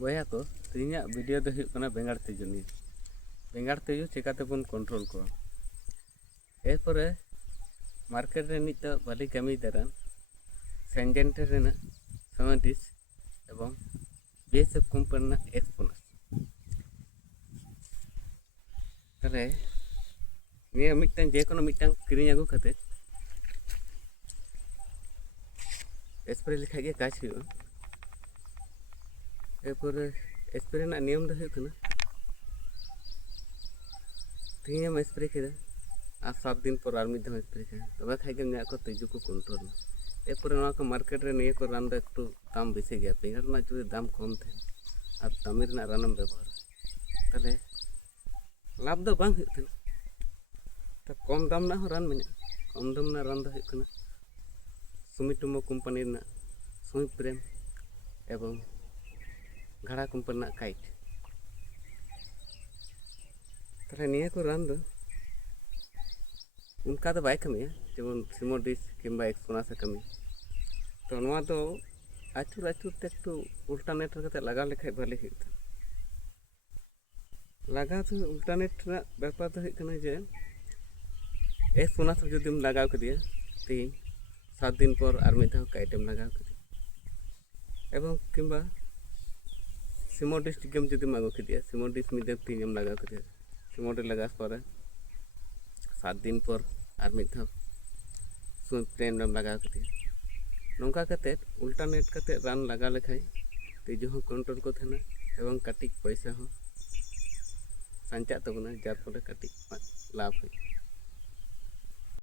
बया को तीन वीडियो दो बेंगाड़ तेजु नहीं बेंगाड़ तेजु चिकातेबन कंट्रोल को एरपर मार्केट रे नित भाली कमी दारान सेंजेंटर रेना समाटिस एवं बीएसएफ कंपनी एक्सपोनस तले निया मिटन जे कोनो मिटन किरिंग आगु खाते स्प्रे लिखा के काज हुआ एरपर स्प्रे ना नियम दो हुकना तीन स्प्रे किदा आ 7 दिन पर आर मिद धम स्प्रे किदा तबे खाइके ना को तेजु को कंट्रोल एरपर ना को मार्केट रे निया को रान दो एकटू दाम बेसी गया बेंगाड़ ना जो दाम कम थे आ दामी ना रानम व्यवहार तले लाभ दो बांग हुकना तो कम दाम ना रान में कम दाम ना रान दो हुकना सुमिटोमो कंपनी ना सुमी प्रेम एवं घड़ा कंपनी ना काइट तले निया को रान दो उनका तो बाय कमी जेमन सिमोडिस किंबा एक्सपोना से कमी तो नवा तो आचुर आचुर ते एकटू उल्टानेटर कते लगा लेखाय भाले हुई लगा तो उल्टानेट ना व्यापार तो हुई जे एक्सपोना से जुदीम लगाव कदिया तीन 7 दिन पर आर मिद धाव काइटेम लगाव कदिया एवं किंबा सिमोडिस टिकेम जुदीम आगु कदिया सिमोडिस मिद तीनम लगाव कदिया सिमोडिस लगास पर 7 दिन पर आर मिद धाव सुन प्रेम लगाव कदिया नौका कते उल्टानेट कते रान लगा लेखाय तेजु हो कंट्रोल को थेना एवं काटिक पैसा हो संचा तबना जार फले काटिक लाभ हुई।